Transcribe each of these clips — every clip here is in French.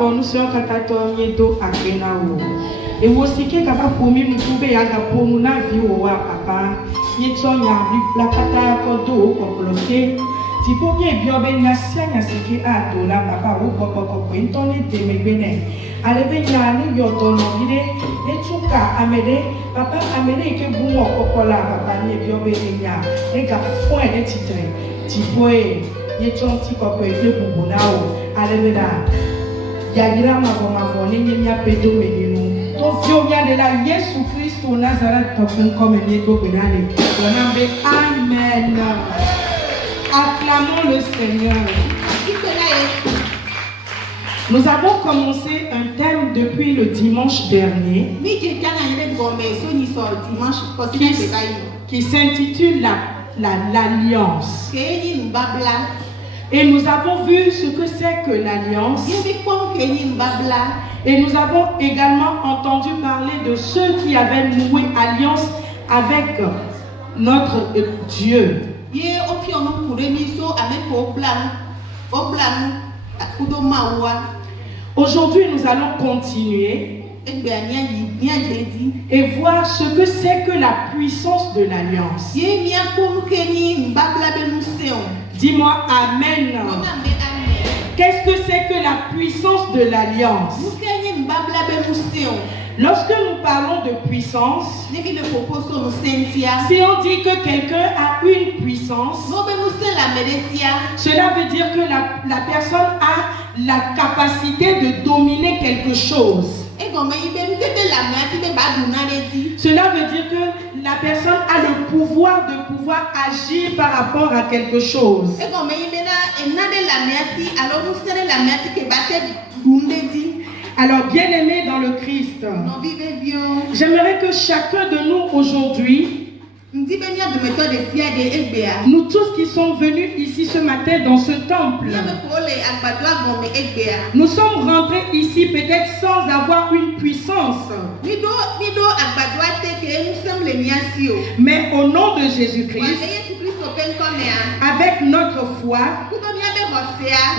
avant nous sommes kakato miedo akena wo. Et aussi que capable pour mi mutube ya pour nous na vie o wa papa. Yeto nya la kata ko do ko bloqué. Ti pour bien bien ben na sia nya siki a do la papa o ko intone de me bene. Ale ben ya ni yo do no ide e tuka amede papa amede ke bu mo ko la papa ni bien ben nya. E ga fo e titre. Ti boy yeto ti ko ko e bu na o. Ale be da. Yagira ma ni nya pedo meninu. Ton Dieu vient de là, Jésus-Christ au Nazareth, comme il est au Bénin. Amen. Acclamons le Seigneur. Nous avons commencé un thème depuis le dimanche dernier qui s'intitule l'Alliance. Et nous avons vu ce que c'est que l'Alliance. Et nous avons également entendu parler de ceux qui avaient noué alliance avec notre Dieu. Aujourd'hui, nous allons continuer et voir ce que c'est que la puissance de l'alliance. Dis-moi Amen. Qu'est-ce que c'est que la puissance de l'alliance? Lorsque nous parlons de puissance, si on dit que quelqu'un a une puissance, cela veut dire que la personne a la capacité de dominer quelque chose. Cela veut dire que la personne a le pouvoir de pouvoir agir par rapport à quelque chose. Alors, bien-aimés dans le Christ, j'aimerais que chacun de nous aujourd'hui, nous tous qui sommes venus ici ce matin dans ce temple, nous sommes rentrés ici peut-être sans avoir une puissance. Mais au nom de Jésus-Christ, avec notre foi,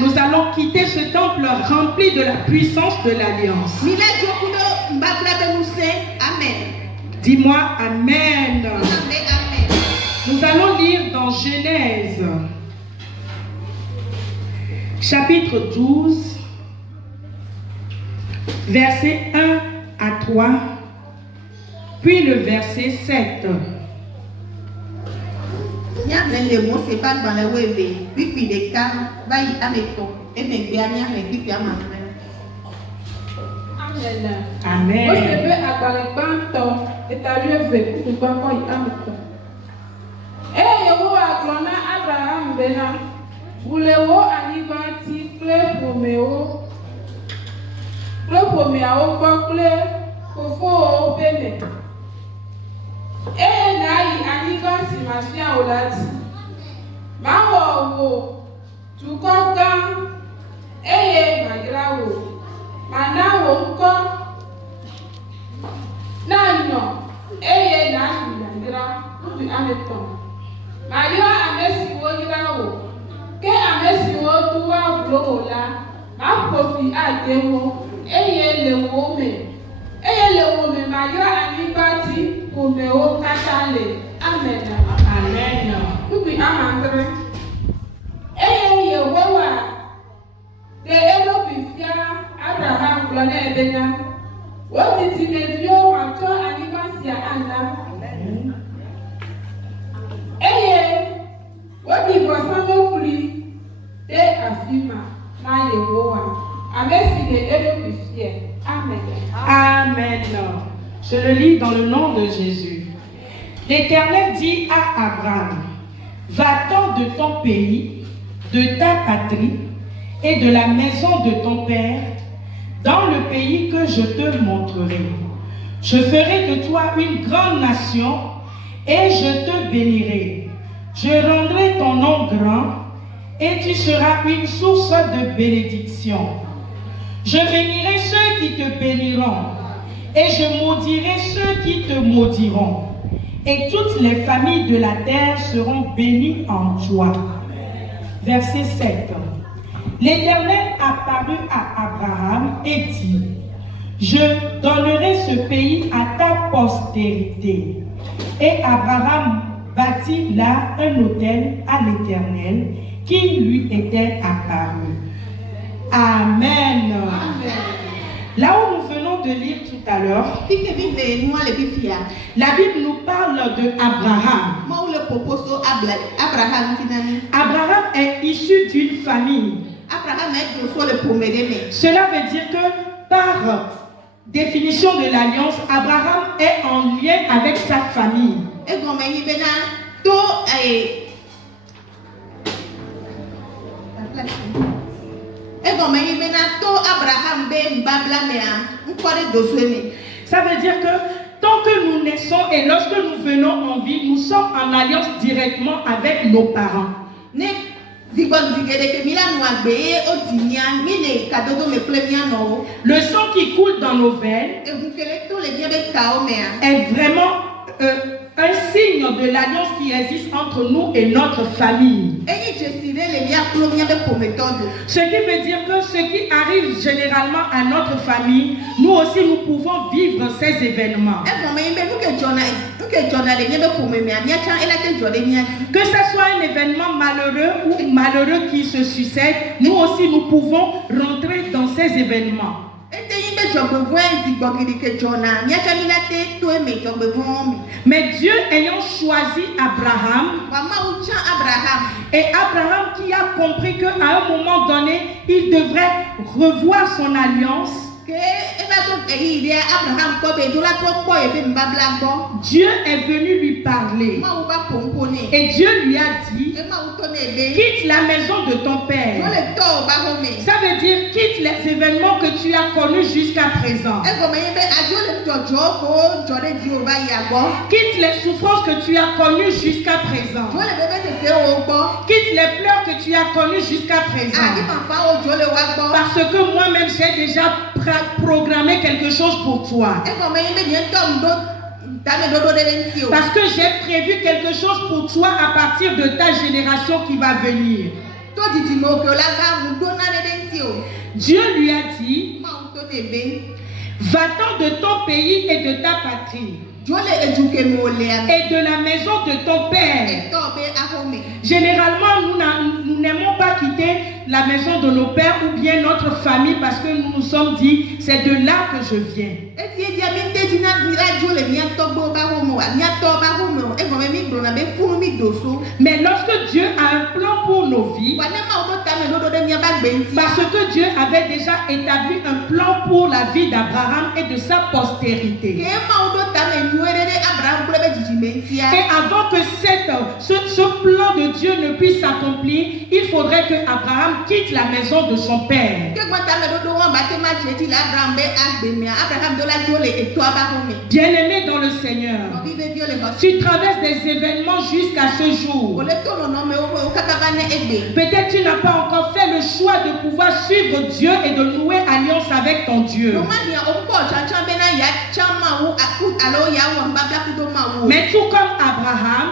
nous allons quitter ce temple rempli de la puissance de l'Alliance. Dis-moi Amen. Nous allons lire dans Genèse, chapitre 12, versets 1 à 3, puis le verset 7. Amen. Amen. Je le lis dans le nom de Jésus. L'Éternel dit à Abraham, va-t'en de ton pays, de ta patrie et de la maison de ton père, dans le pays que je te montrerai. Je ferai de toi une grande nation et je te bénirai. Je rendrai ton nom grand et tu seras une source de bénédiction. Je bénirai ceux qui te béniront et je maudirai ceux qui te maudiront. Et toutes les familles de la terre seront bénies en toi. Verset 7. L'Éternel apparut à Abraham et dit, je donnerai ce pays à ta postérité. Et Abraham bâtit là un autel à l'Éternel qui lui était apparu. Amen. Amen. Là où nous venons de lire tout à l'heure, la Bible nous parle de Abraham. Abraham est issu d'une famille. Cela veut dire que par définition de l'alliance, Abraham est en lien avec sa famille. Ça veut dire que tant que nous naissons et lorsque nous venons en vie, nous sommes en alliance directement avec nos parents. Le sang qui coule dans nos veines est vraiment un signe de l'alliance qui existe entre nous et notre famille. Ce qui veut dire que ce qui arrive généralement à notre famille, nous aussi nous pouvons vivre ces événements. Que ce soit un événement malheureux ou malheureux qui se succède, nous aussi nous pouvons rentrer dans ces événements. Mais Dieu ayant choisi Abraham, et Abraham qui a compris qu'à un moment donné, il devrait revoir son alliance, Dieu est venu lui parler. Et Dieu lui a dit, quitte la maison de ton père. Ça veut dire quitte les événements que tu as connus jusqu'à présent. Quitte les souffrances que tu as connues jusqu'à présent. Quitte les pleurs que tu as connues jusqu'à présent. Parce que moi-même j'ai déjà programmé quelque chose pour toi. Parce que j'ai prévu quelque chose pour toi à partir de ta génération qui va venir. Dieu lui a dit, va-t'en de ton pays et de ta patrie et de la maison de ton père. Généralement, nous n'aimons pas quitter la maison de nos pères ou bien notre famille parce que nous nous sommes dit, c'est de là que je viens. Mais lorsque Dieu a un plan pour nos vies, parce que Dieu avait déjà établi un plan pour la vie d'Abraham et de sa postérité. Et avant que ce plan de Dieu ne puisse s'accomplir, il faudrait que Abraham quitte la maison de son père. Bien-aimé dans le Seigneur, tu traverses des événements jusqu'à ce jour. Peut-être tu n'as pas encore fait le choix de pouvoir suivre Dieu et de nouer alliance avec ton Dieu. Mais tout comme Abraham,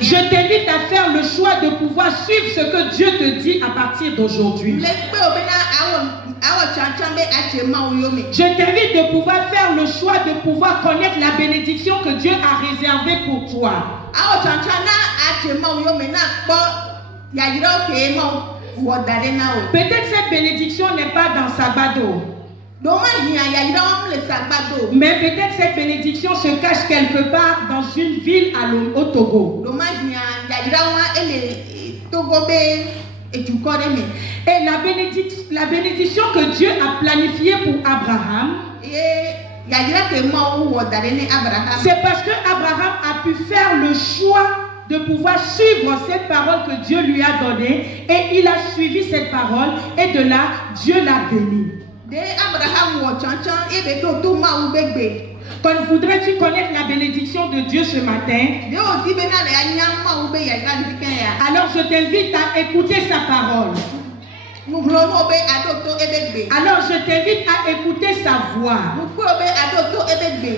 je t'invite à faire le choix de pouvoir suivre ce que Dieu te dit à partir d'aujourd'hui. Je t'invite de pouvoir faire le choix de pouvoir connaître la bénédiction que Dieu a réservée pour toi. Peut-être cette bénédiction n'est pas dans Sabado. Mais peut-être cette bénédiction se cache quelque part dans une ville au Togo. Et la bénédiction que Dieu a planifiée pour Abraham, c'est parce que Abraham a pu faire le choix de pouvoir suivre cette parole que Dieu lui a donnée, et il a suivi cette parole, et de là Dieu l'a béni. Quand voudrais-tu connaître la bénédiction de Dieu ce matin? Alors je t'invite à écouter sa parole. Alors je t'invite à écouter sa voix.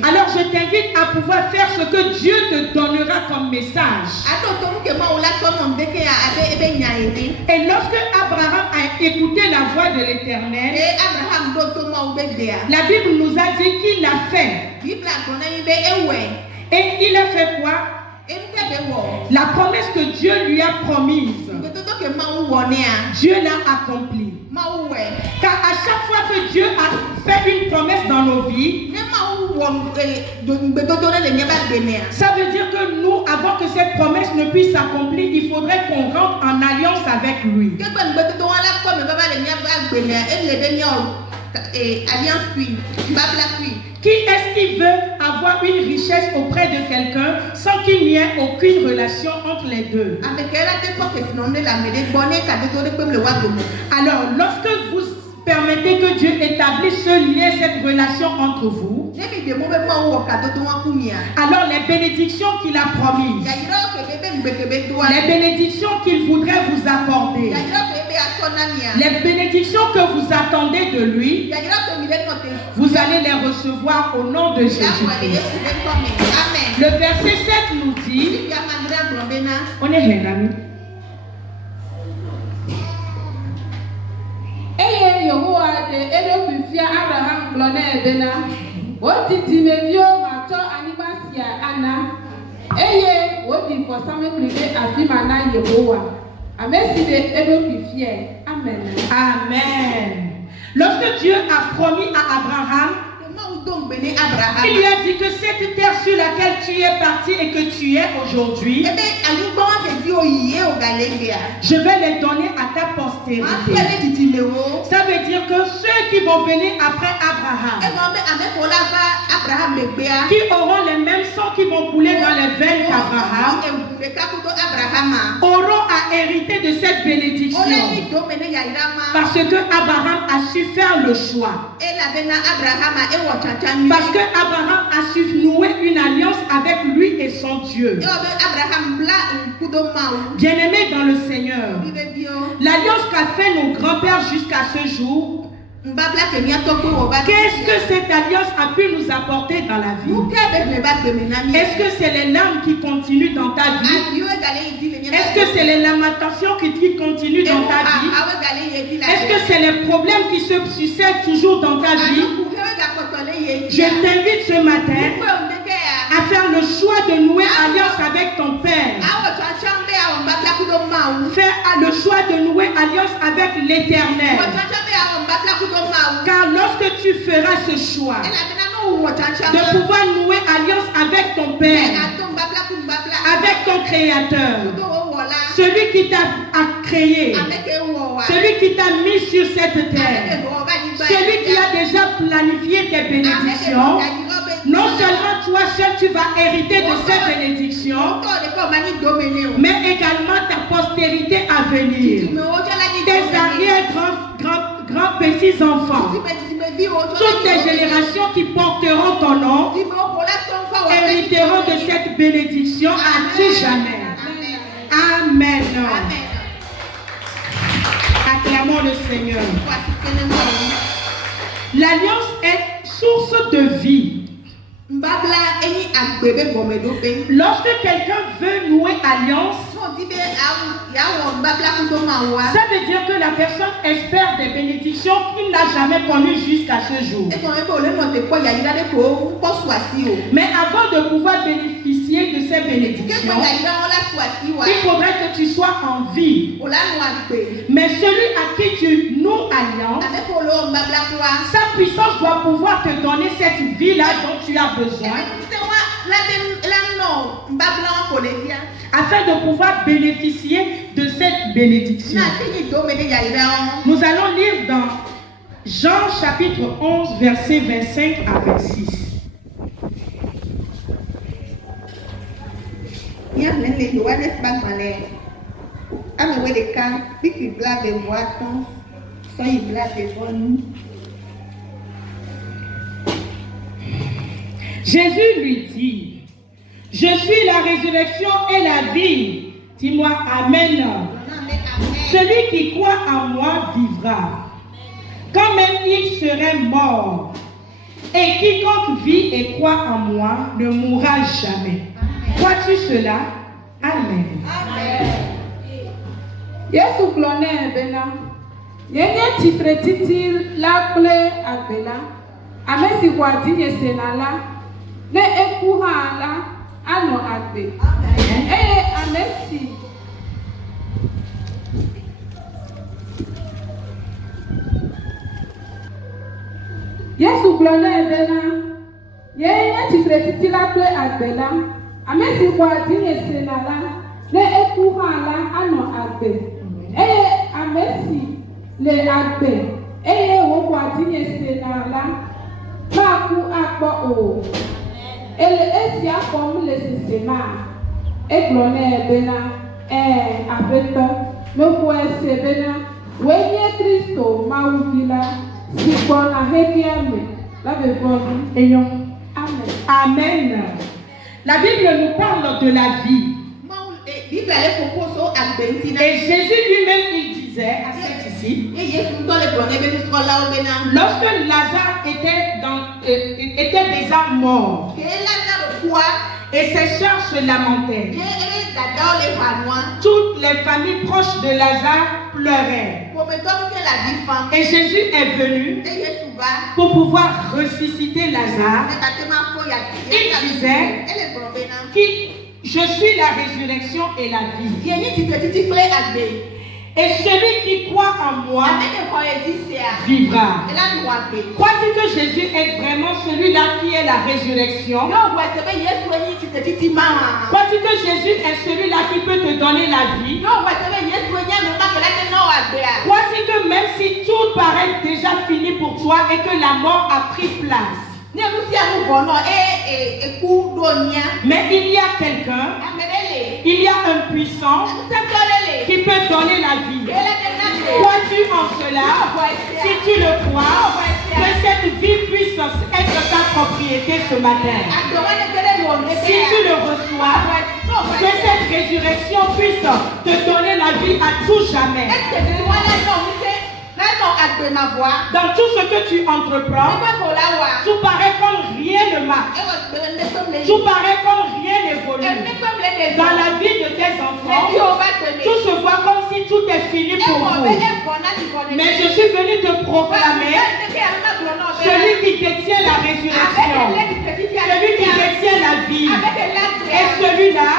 Alors je t'invite à pouvoir faire ce que Dieu te donnera comme message. Et lorsque Abraham a écouté la voix de l'Éternel, la Bible nous a dit qu'il l'a fait. Et il a fait quoi? La promesse que Dieu lui a promise, Dieu l'a accomplie. Car à chaque fois que Dieu a fait une promesse dans nos vies, ça veut dire que nous, avant que cette promesse ne puisse s'accomplir, il faudrait qu'on rentre en alliance avec lui. Qui est-ce qui veut avoir une richesse auprès de quelqu'un sans qu'il n'y ait aucune relation entre les deux? Alors, lorsque vous permettez que Dieu établisse ce lien, cette relation entre vous, alors les bénédictions qu'il a promises, les bénédictions qu'il voudrait vous accorder, les bénédictions que vous attendez de lui, vous allez les recevoir au nom de Jésus-Christ. Le verset 7 nous dit, on est réunis. Eye Yehowa de Edokufia Abraham glone ebena otiti mevio macho animasia ana eye odi for same prive afima na Yehowa amesi de Edokufia. Amen. Amen. Lorsque Dieu a promis à Abraham, il lui a dit que cette terre sur laquelle tu es parti et que tu es aujourd'hui, je vais les donner à ta postérité. Ça veut dire que ceux qui vont venir après Abraham, qui auront les mêmes sangs qui vont couler dans les veines qu'Abraham, auront à hériter de cette bénédiction. Parce que Abraham a su faire le choix. Parce que Abraham a su nouer une alliance avec lui et son Dieu. Bien-aimés dans le Seigneur, l'alliance qu'a fait nos grands-pères jusqu'à ce jour, qu'est-ce que cette alliance a pu nous apporter dans la vie? Est-ce que c'est les larmes qui continuent dans ta vie? Est-ce que c'est les lamentations qui continuent dans ta vie? Est-ce que c'est les problèmes qui se succèdent toujours dans ta vie? Je t'invite ce matin à faire le choix de nouer alliance avec ton Père. Faire le choix de nouer alliance avec l'Éternel. Car lorsque tu feras ce choix de pouvoir nouer alliance avec ton Père, avec ton Créateur, celui qui t'a créé, celui qui t'a mis sur cette terre, celui qui a déjà planifié tes bénédictions, non seulement toi seul tu vas hériter de ces bénédictions, mais également ta postérité à venir, tes arrières grands petits enfants, toutes les générations qui porteront ton nom hériteront de cette bénédiction à tout jamais. Amen. Acclamons le Seigneur. L'alliance est source de vie. Lorsque quelqu'un veut nouer alliance, ça veut dire que la personne espère des bénédictions qu'il n'a jamais connues jusqu'à ce jour. Mais avant de pouvoir bénéficier de ces bénédictions, il faudrait que tu sois en vie. Mais celui à qui tu noues alliance, sa puissance doit pouvoir te donner cette vie-là dont tu as besoin, afin de pouvoir bénéficier de cette bénédiction. Nous allons lire dans Jean chapitre 11, versets 25 à 26. Jésus lui dit, je suis la résurrection et la vie. Dis-moi Amen. Celui qui croit en moi vivra. Quand même il serait mort, quiconque vit et croit en moi ne mourra jamais. Crois-tu cela? Amen. Yesu gblɔ nɛ bena, yenye tsitretiti la kple agbe la, ame si xɔ adinye sena la, ne eku hã la, anɔ agbe. Eye ame si Yesu gblɔ nɛ bena, yenye tsitretiti la kple agbe la, ame si xɔ adinye sena la, ne eku hã la, anɔ agbe. Eye ame si le agbe eye wòxɔ adinye sena la maku akpɔ o. Ele esia xɔm le sesema. Egblɔ nɛ bena aƒetɔ mexɔ ese bena wòe nye Kristo Mawu vi la si gbɔna xexea me la be vɔ̃ɖi. Amen. Amen. La Bible nous parle de la vie. Et Jésus lui-même, il disait à ses disciples, lorsque Lazare était déjà mort, et ses sœurs se lamentaient, toutes les familles proches de Lazare pleuraient. Et Jésus est venu pour pouvoir ressusciter Lazare. Il disait, je suis la résurrection et la vie. Et celui qui croit en moi vivra. Crois-tu que Jésus est vraiment celui-là qui est la résurrection? Crois-tu que Jésus est celui-là qui peut te donner la vie? Crois-tu que même si tout paraît déjà fini pour toi et que la mort a pris place, mais il y a quelqu'un, il y a un puissant qui peut donner la vie. Crois-tu en cela? Si tu le crois, que cette vie puisse être ta propriété ce matin. Si tu le reçois, que cette résurrection puisse te donner la vie à tout jamais. Dans tout ce que tu entreprends, tout paraît comme rien ne marche. Tout paraît comme rien n'évolue. Dans la vie de tes enfants, tout se voit comme si tout est fini pour vous. Mais je suis venu te proclamer celui qui détient la résurrection, celui qui détient la vie. Et celui-là,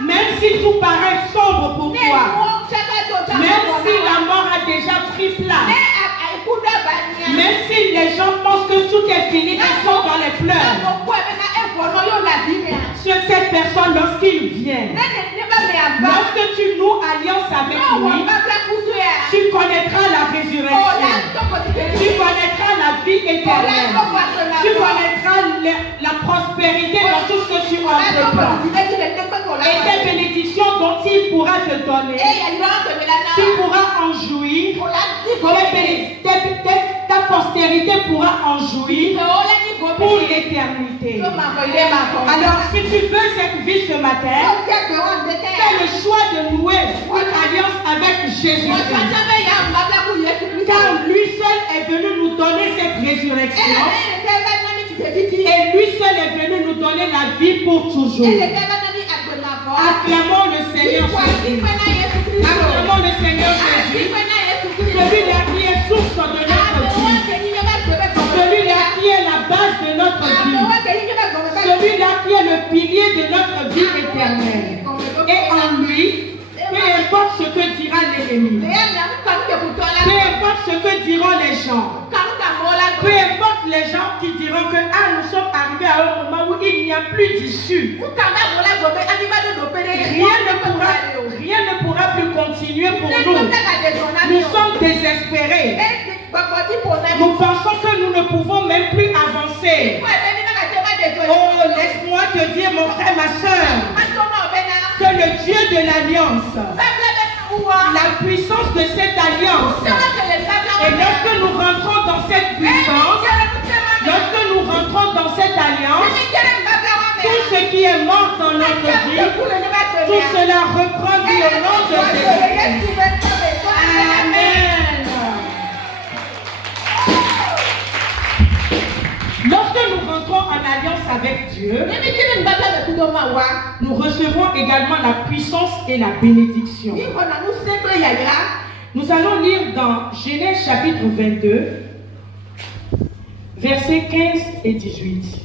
même si tout paraît sombre pour toi, même si la mort a déjà pris place, même si les gens pensent que tout est fini, ils sont dans les pleurs, cette personne, lorsqu'il vient, lorsque tu noues alliance avec lui, tu connaîtras la résurrection, tu connaîtras la vie éternelle, tu connaîtras la prospérité dans tout ce que tu entreprends, et tes bénédictions dont il pourra te donner, tu pourras en jouir, ta postérité pourra en jouir pour l'éternité. Alors, si tu veux cette vie ce matin, fais le choix de nouer une alliance avec Jésus-Christ. Car lui seul est venu nous donner cette résurrection. Et lui seul est venu nous donner la vie pour toujours. Acclamons le Seigneur Jésus. Acclamons le Seigneur Jésus. Celui-là qui est source de notre vie. Celui-là qui est la base de notre vie. Celui-là qui est le pilier de notre vie éternelle. Et en lui, peu importe ce que dira l'ennemi, peu importe ce que diront les gens, peu importe les gens qui diront que nous sommes arrivés à un moment où il n'y a plus d'issue, rien ne pourra plus continuer pour nous. Nous sommes désespérés. Nous pensons que nous ne pouvons même plus avancer. Oh, laisse-moi te dire, mon frère, ma soeur, que le Dieu de l'Alliance, la puissance de cette alliance, et lorsque nous rentrons dans cette puissance, lorsque nous rentrons dans cette alliance, tout ce qui est mort dans notre vie, tout cela reprend vie au nom de Jésus. Amen. entrons en alliance avec Dieu, nous recevons également la puissance et la bénédiction. Nous allons lire dans Genèse chapitre 22, versets 15 et 18.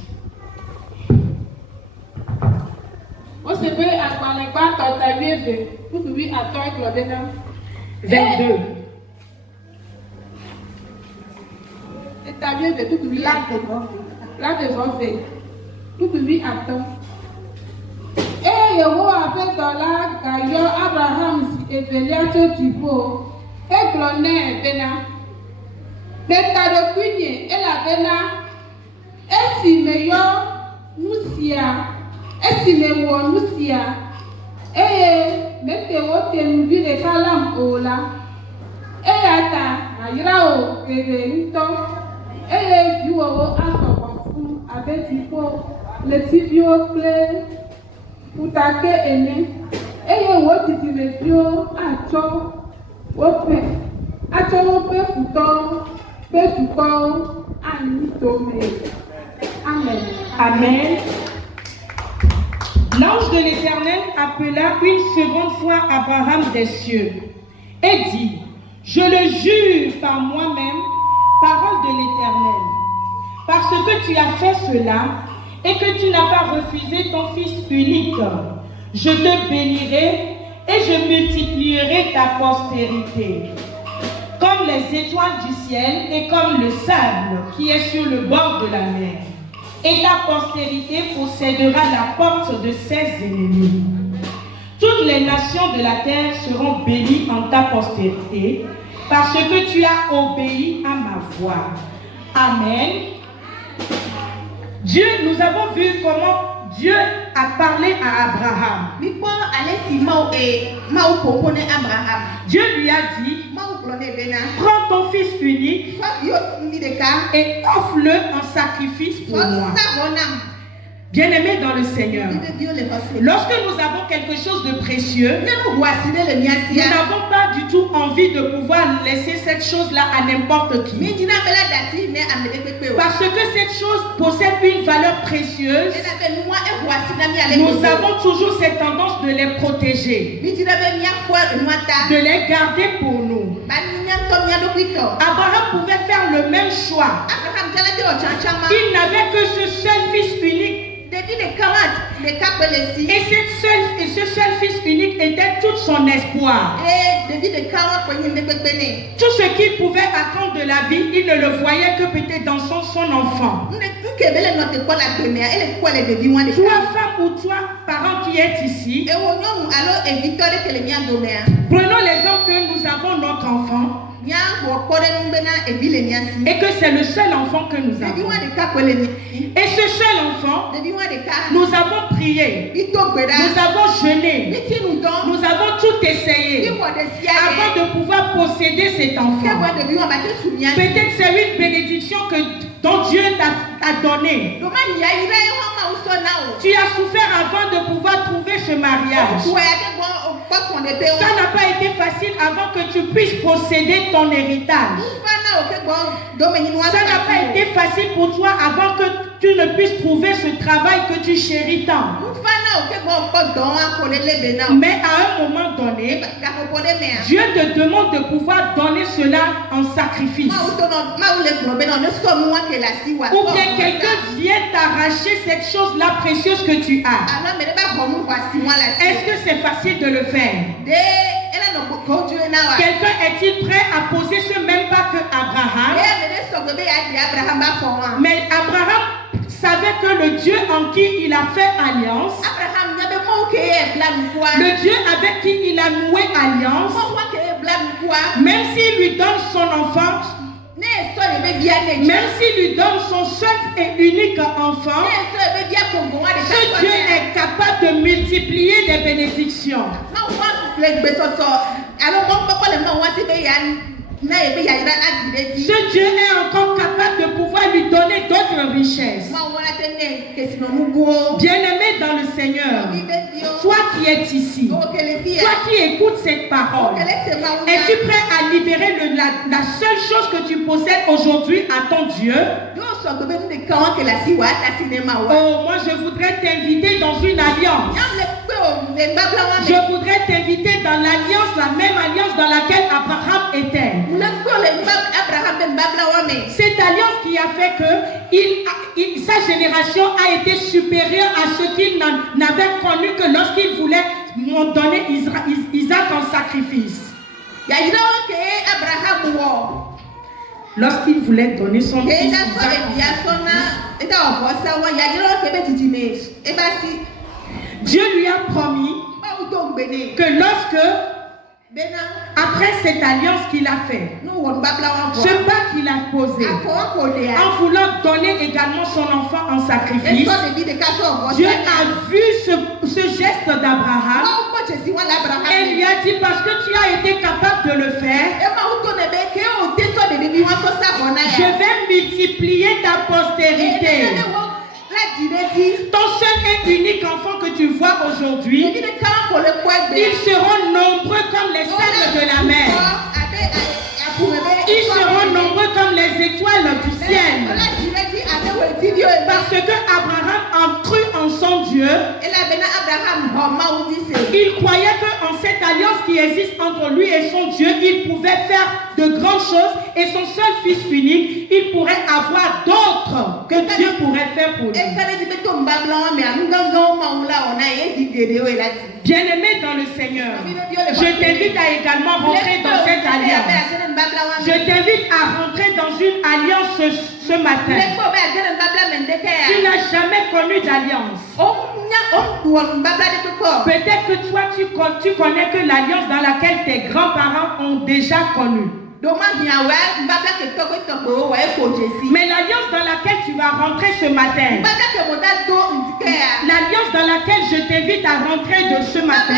22. Et Yehowa fait dans la gaillot Abraham si Evelia Tiotipo et Gloné Bena. Le Tadoquini et la Bena. Et si meilleur Moussia. Et si meilleur Moussia. Et mettez-vous tenubi de Kalam Ola. Et ata Ayrao Kerenito. Et vous Asobafu avec Tipo. Le Tibio Play. Utake ene, eye wo titi le bio acho wope futo pe fuko ani tome. Amen. Amen. L'ange de l'Éternel appela une seconde fois Abraham des cieux et dit: Je le jure par moi-même, parole de l'Éternel, parce que tu as fait cela et que tu n'as pas refusé ton fils unique, je te bénirai et je multiplierai ta postérité, comme les étoiles du ciel et comme le sable qui est sur le bord de la mer. Et ta postérité possédera la porte de ses ennemis. Toutes les nations de la terre seront bénies en ta postérité, parce que tu as obéi à ma voix. Amen. Dieu, nous avons vu comment Dieu a parlé à Abraham. Dieu lui a dit: prends ton fils unique et offre-le en sacrifice pour moi. Bien-aimés dans le Seigneur, lorsque nous avons quelque chose de précieux, nous n'avons pas du tout envie de pouvoir laisser cette chose-là à n'importe qui. Parce que cette chose possède une valeur précieuse, nous avons toujours cette tendance de les protéger, de les garder pour nous. Abraham pouvait faire le même choix. Il n'avait que ce seul fils unique. Et ce seul fils unique était tout son espoir. Tout ce qu'il pouvait attendre de la vie, il ne le voyait que peut-être dans son enfant. Toi, femme ou toi, parent qui est ici, prenons l'exemple que nous avons notre enfant. Et que c'est le seul enfant que nous avons. Et ce seul enfant, nous avons prié, nous avons jeûné, nous avons tout essayé avant de pouvoir posséder cet enfant. Peut-être c'est une bénédiction dont Dieu t'a donnée. Tu as souffert avant de pouvoir trouver ce mariage. Ça n'a pas été facile avant que tu puisses posséder ton héritage. Ça n'a pas été facile pour toi avant que tu ne puisses trouver ce travail que tu chéris tant. Mais à un moment donné, Dieu te demande de pouvoir donner cela en sacrifice. Ou bien quelqu'un vient t'arracher cette chose-là précieuse que tu as. Est-ce que c'est facile de le faire? Quelqu'un est-il prêt à poser ce même pas que Abraham? Mais Abraham savait que le Dieu en qui il a fait alliance, le Dieu avec qui il a noué alliance, même s'il lui donne son enfant, même s'il lui donne son seul et unique enfant, ce Dieu est capable de multiplier des bénédictions. Ce Dieu est encore capable de pouvoir lui donner d'autres richesses. Bien-aimé dans le Seigneur, toi qui es ici, toi qui écoutes cette parole, es-tu prêt à libérer la seule chose que tu possèdes aujourd'hui à ton Dieu? Oh, moi je voudrais t'inviter dans une alliance. Je voudrais t'inviter dans l'alliance, la même alliance dans laquelle Abraham était. Cette alliance qui a fait que sa génération a été supérieure à ce qu'il n'avait connu que lorsqu'il voulait donner Isaac en sacrifice. Lorsqu'il voulait donner son fils Dieu lui a promis que lorsque, après cette alliance qu'il a fait, ce pas qu'il a posé, en voulant donner également son enfant en sacrifice, Dieu a vu ce geste d'Abraham et lui a dit, parce que tu as été capable de le faire, je vais multiplier ta postérité. Ton seul et unique enfant que tu vois aujourd'hui, ils seront nombreux comme les sels de la mer. Ils seront nombreux comme les étoiles du ciel. Parce que Abraham a cru en son Dieu. Il croyait qu'en cette alliance qui existe entre lui et son Dieu, il pouvait faire de grandes choses et son seul fils unique, il pourrait avoir d'autres que Dieu pourrait faire pour lui. Bien-aimé dans le Seigneur, je t'invite à également rentrer dans cette alliance. Je t'invite à rentrer dans une alliance ce matin. Tu n'as jamais connu d'alliance. Peut-être que toi, tu connais que l'alliance dans laquelle tes grands-parents ont déjà connu. Mais l'alliance dans laquelle tu vas rentrer ce matin, l'alliance dans laquelle je t'invite à rentrer de ce matin,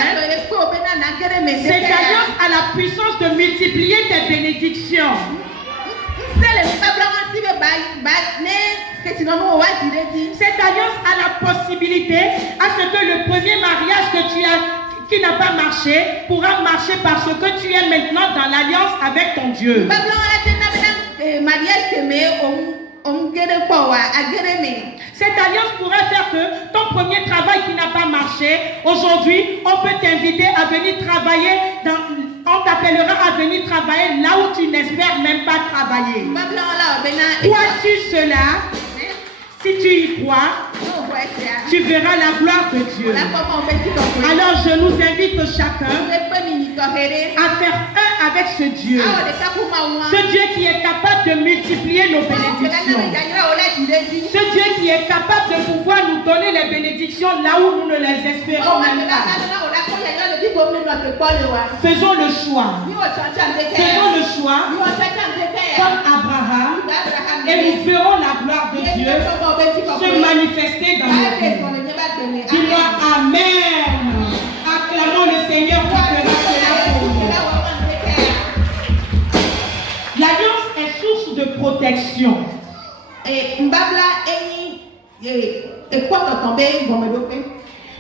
cette alliance a la puissance de multiplier tes bénédictions. Cette alliance a la possibilité à ce que le premier mariage que tu as qui n'a pas marché pourra marcher parce que tu es maintenant dans l'alliance avec ton Dieu. Cette alliance pourrait faire que ton premier travail qui n'a pas marché, aujourd'hui, on peut t'inviter à venir travailler on t'appellera à venir travailler là où tu n'espères même pas travailler. Crois-tu cela? Si tu y crois, tu verras la gloire de Dieu. Alors je nous invite chacun à faire un avec ce Dieu. Ce Dieu qui est capable de multiplier nos bénédictions. Ce Dieu qui est capable de pouvoir nous donner les bénédictions là où nous ne les espérons même pas. Faisons le choix. Faisons le choix comme Abraham et nous verrons la gloire de Dieu se manifester dans nos vies. Dis-moi Amen. Acclamons le Seigneur pour cela pour nous. L'alliance est source de protection.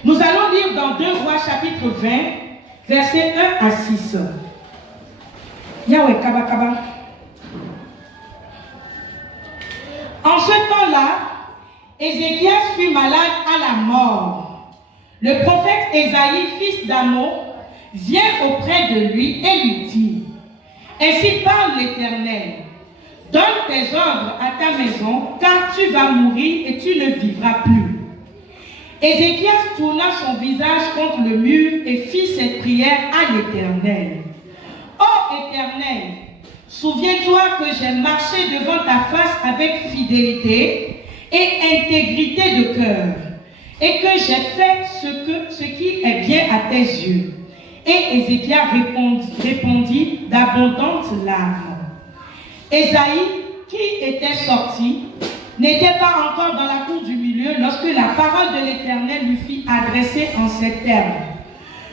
Nous allons lire dans 2 Rois chapitre 20, versets 1 à 6. Yahweh Kaba. En ce temps-là, Ézéchias fut malade à la mort. Le prophète Ésaïe, fils d'Amon, vient auprès de lui et lui dit: Ainsi parle l'Éternel, donne tes ordres à ta maison, car tu vas mourir et tu ne vivras plus. Ézéchias tourna son visage contre le mur et fit cette prière à l'Éternel. Ô Éternel, souviens-toi que j'ai marché devant ta face avec fidélité et intégrité de cœur, et que j'ai fait ce qui est bien à tes yeux. Et Ézéchias répondit d'abondantes larmes. Ésaïe, qui était sorti, n'était pas encore dans la cour du milieu lorsque la parole de l'Éternel lui fit adresser en ces termes: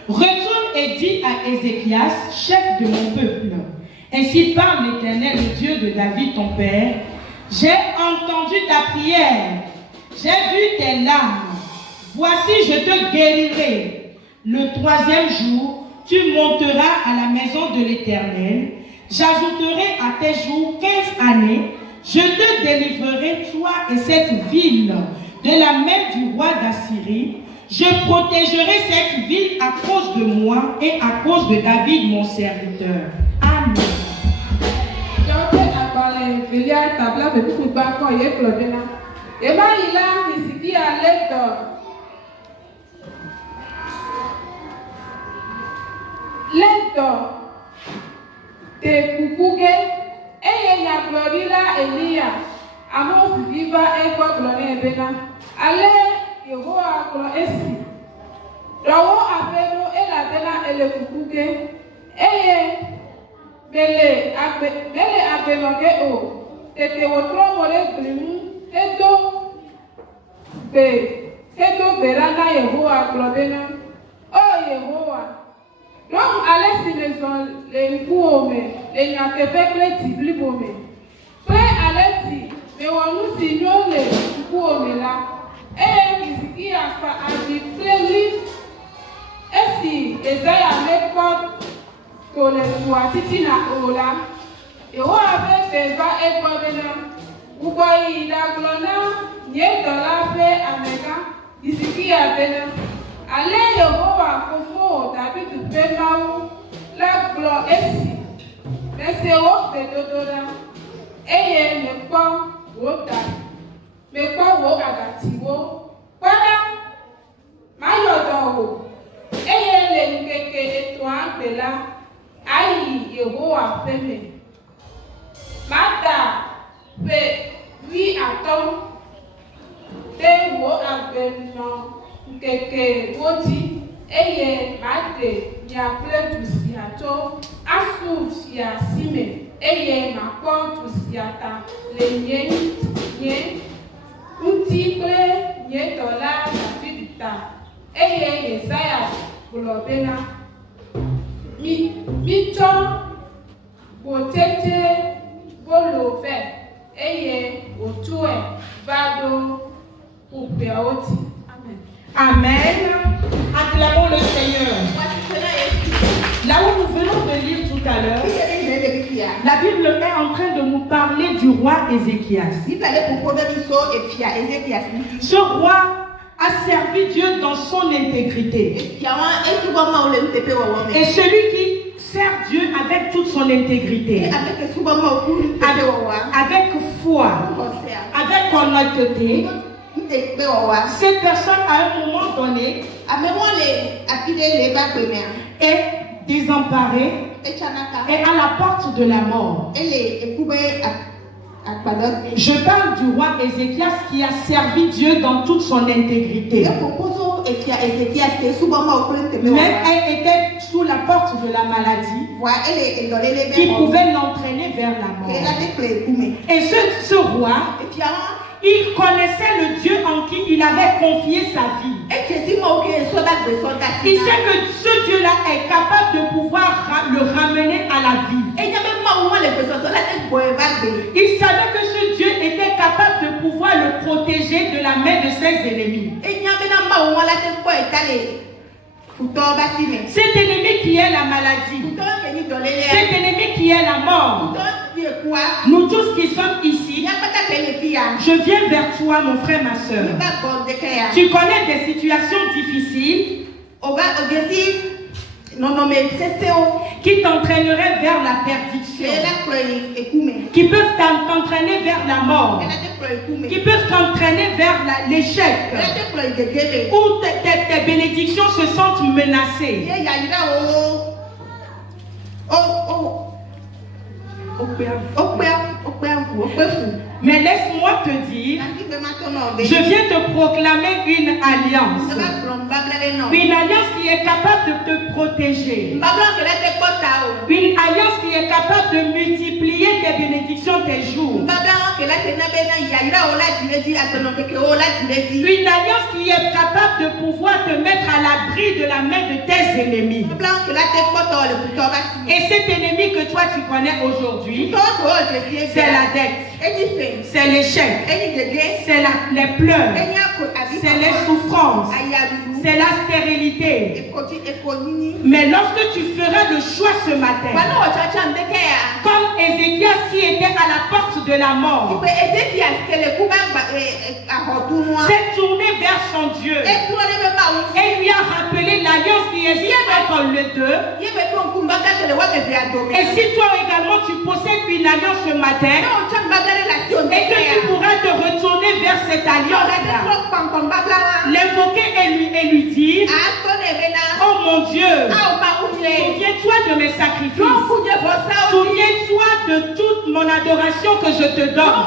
Retourne et dis à Ézéchias, chef de mon peuple, ainsi parle l'Éternel, le Dieu de David ton père, j'ai entendu ta prière, j'ai vu tes larmes, voici je te guérirai. Le 3e jour, tu monteras à la maison de l'Éternel, j'ajouterai à tes jours 15 années, Je te délivrerai, toi et cette ville, de la main du roi d'Assyrie. Je protégerai cette ville à cause de moi et à cause de David, mon serviteur. Amen. Te kukuge eye nyagblɔɖila Eliya amewo vivi va egbɔ gblɔ nɛ bena ale Yehowa gblɔ esi ɖɔwo aƒemo elabena ele kukuge eye mele agbenɔ ge o tete wòtrɔ mo ɖe gli ŋu hedo gbe ɖa na Yehowa gblɔ bena o Yehowa ɖom ale si mezɔ le ŋkuwò me le nyateƒe kple dzi blibo me kple ale si mewɔ nu si nyo le ŋkuwò me la eye Hizikia fa avi kple ɣli esi Yesaya mekpɔ to le dua titina o la Yehowa ƒe gbe va egbɔ bena gbugbɔ yi ɖagblɔ na nye dɔla ƒe amegã Hizikia bena ale Yehowa fofo David ƒe Mawu la gblɔ esi mese wo gbedodoɖa eye mekpɔ wò agatiwo kpɔɖa mayɔ dɔ wò eye le ŋkeke etɔ̃a gbe la ayi Yehowa ƒe me mada ƒe 15 ɖe wò agbenɔ ŋkekewo dzi eye maɖe nya kple du sia tso asu fia si me eye makpɔ du sia ta le nye ŋuti kple nye dɔla David ta eye Yesaya gblɔ bena mitsɔ gbotete bolo vɛ eye wòtsɔe va ɖo ƒuƒeawo dzi. Amen. Acclamons le Seigneur. Là où nous venons de lire tout à l'heure, la Bible est en train de nous parler du roi Ézéchias. Ce roi a servi Dieu dans son intégrité. Et celui qui sert Dieu avec toute son intégrité, avec foi, avec honnêteté, cette personne à un moment donné est désemparée et à la porte de la mort. Je parle du roi Ézéchias qui a servi Dieu dans toute son intégrité. Même elle était sous la porte de la maladie qui pouvait l'entraîner vers la mort. Et ce roi, il connaissait le Dieu en qui il avait confié sa vie. Il sait que ce Dieu-là est capable de pouvoir le ramener à la vie. Il savait que ce Dieu était capable de pouvoir le protéger de la main de ses ennemis. Cet ennemi qui est la maladie, cet ennemi qui est la mort, nous tous qui sommes ici, je viens vers toi, mon frère, ma soeur. Tu connais des situations difficiles qui t'entraîneraient vers la perdition, qui peuvent t'entraîner vers la mort, qui peuvent t'entraîner vers l'échec, où tes bénédictions se sentent menacées. Mais laisse-moi te dire, je viens te proclamer une alliance. Une alliance qui est capable de te protéger. Une alliance qui est capable de multiplier tes bénédictions, tes jours. Une alliance qui est capable de pouvoir te mettre à l'abri de la main de tes ennemis. Et cet ennemi que toi tu connais aujourd'hui, c'est la dette, c'est l'échec, c'est les pleurs, c'est les souffrances, c'est la stérilité. Mais lorsque tu feras le choix ce matin, comme Ézéchias qui était à la porte de la mort, s'est tourné vers son Dieu et lui a rappelé l'alliance qui existe entre les deux. Et si toi également tu possèdes une alliance ce matin et que tu pourras te retourner vers cette alliance-là, l'invoquer et lui dire: oh mon Dieu, souviens-toi de mes sacrifices, souviens-toi de toute mon adoration que je te donne,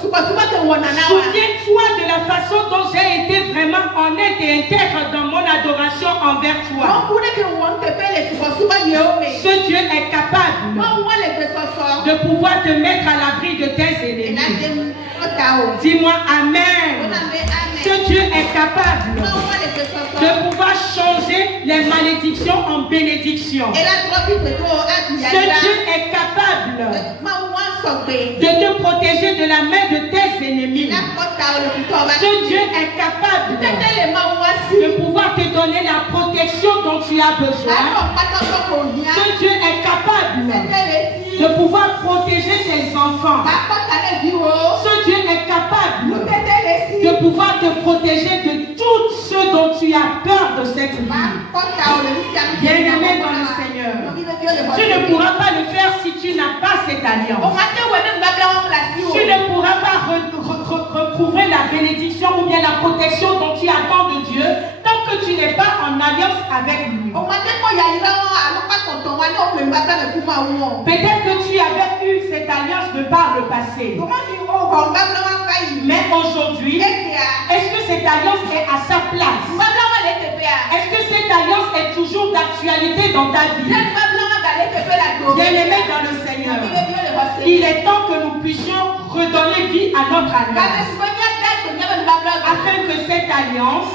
souviens-toi de la façon dont j'ai été vraiment honnête et intègre dans mon adoration envers toi. Ce Dieu est capable de pouvoir te mettre à l'abri de tes ennemis. Dis-moi Amen. Ce Dieu est capable de pouvoir changer les malédictions en bénédictions. Ce Dieu est capable de te protéger de la main de tes ennemis. Ce Dieu est capable de pouvoir te donner la protection dont tu as besoin. Ce Dieu est capable de pouvoir protéger tes enfants. Ce Dieu est capable de pouvoir te protéger de tout ce dont tu as peur de cette vie. Bien-aimé dans le Seigneur, tu ne pourras pas le faire si tu n'as pas cette alliance. Tu ne pourras pas recouvrer la bénédiction ou bien la protection dont tu attends de Dieu tant que tu n'es pas en alliance avec lui. Peut-être que tu avais eu cette alliance de par le passé. Mais aujourd'hui, est-ce que cette alliance est à sa place? Est-ce que cette alliance est toujours d'actualité dans ta vie? Bien-aimé dans le Seigneur, il est temps que nous puissions redonner vie à notre alliance, afin que cette alliance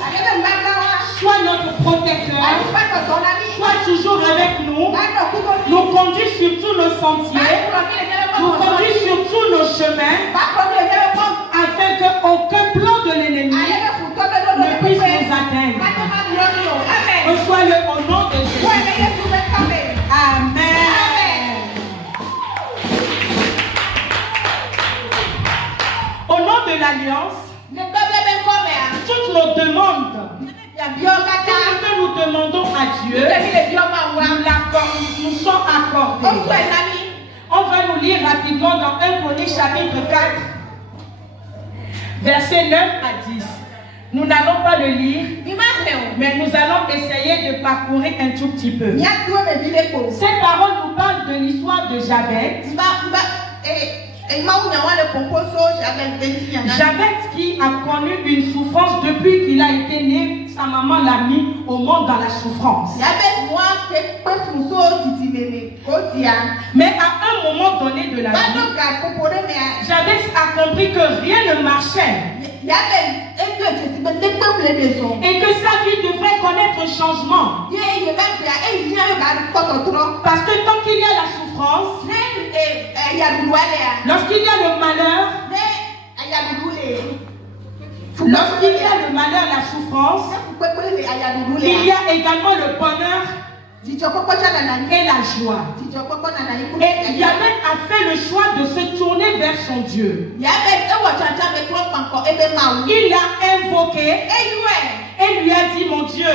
soit notre protecteur, soit toujours avec nous, nous conduit sur tous nos sentiers, nous conduit sur tous nos chemins, afin qu'aucun plan de l'ennemi ne puisse nous atteindre. Reçois-le au nom de Jésus. Amen. Au nom de l'alliance, toutes nos demandes, tout ce que nous demandons à Dieu, nous sont accordés. On va nous lire rapidement dans 1 Chroniques chapitre 4, versets 9 à 10. Nous n'allons pas le lire, mais nous allons essayer de parcourir un tout petit peu. Ces paroles nous parlent de l'histoire de Jabez. Jabez qui a connu une souffrance depuis qu'il a été né. Sa maman l'a mis au monde dans la souffrance. Mais à un moment donné de la vie, Jabez a compris que rien ne marchait. Et que sa vie devrait connaître un changement. Parce que tant qu'il y a la souffrance, lorsqu'il y a le malheur, lorsqu'il y a le malheur, la souffrance, il y a également le bonheur et la joie. Et Jabez a fait le choix de se tourner vers son Dieu. Il l'a invoqué et lui a dit: mon Dieu,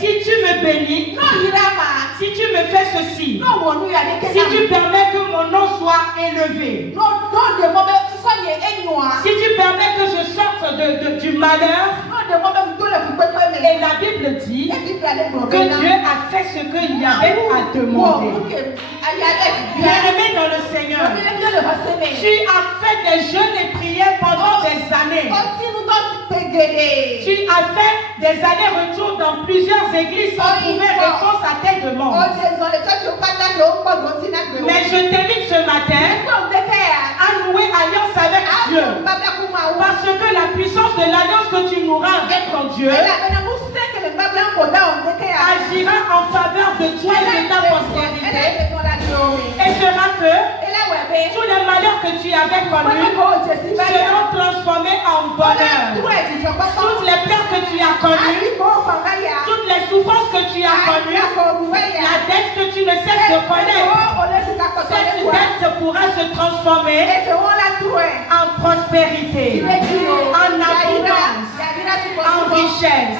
si tu me bénis, si tu me fais ceci, si tu permets que mon nom soit élevé, si tu permets que je sorte du malheur, et la Bible dit que Dieu a fait ce qu'il y avait à demander. Bien-aimé dans le Seigneur, tu as fait des jeûnes et prières pendant des années. Tu as fait des allers-retours dans plusieurs églises sans trouver réponse à tes demandes. Mais je t'invite ce matin à nouer alliance avec Dieu. Parce que la puissance de l'alliance que tu noueras avec ton Dieu agira en faveur de toi et de ta postérité. Et fera que tous les malheurs que tu avais connus as connue, la dette que tu ne cesses de connaître, cette dette pourra se transformer en prospérité, en abondance, en richesse.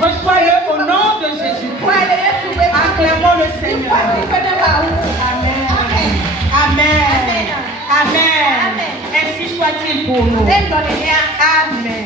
Reçois-le au nom de Jésus. Acclamons le Seigneur. Amen. Amen. Amen. Ainsi soit-il pour nous. Amen.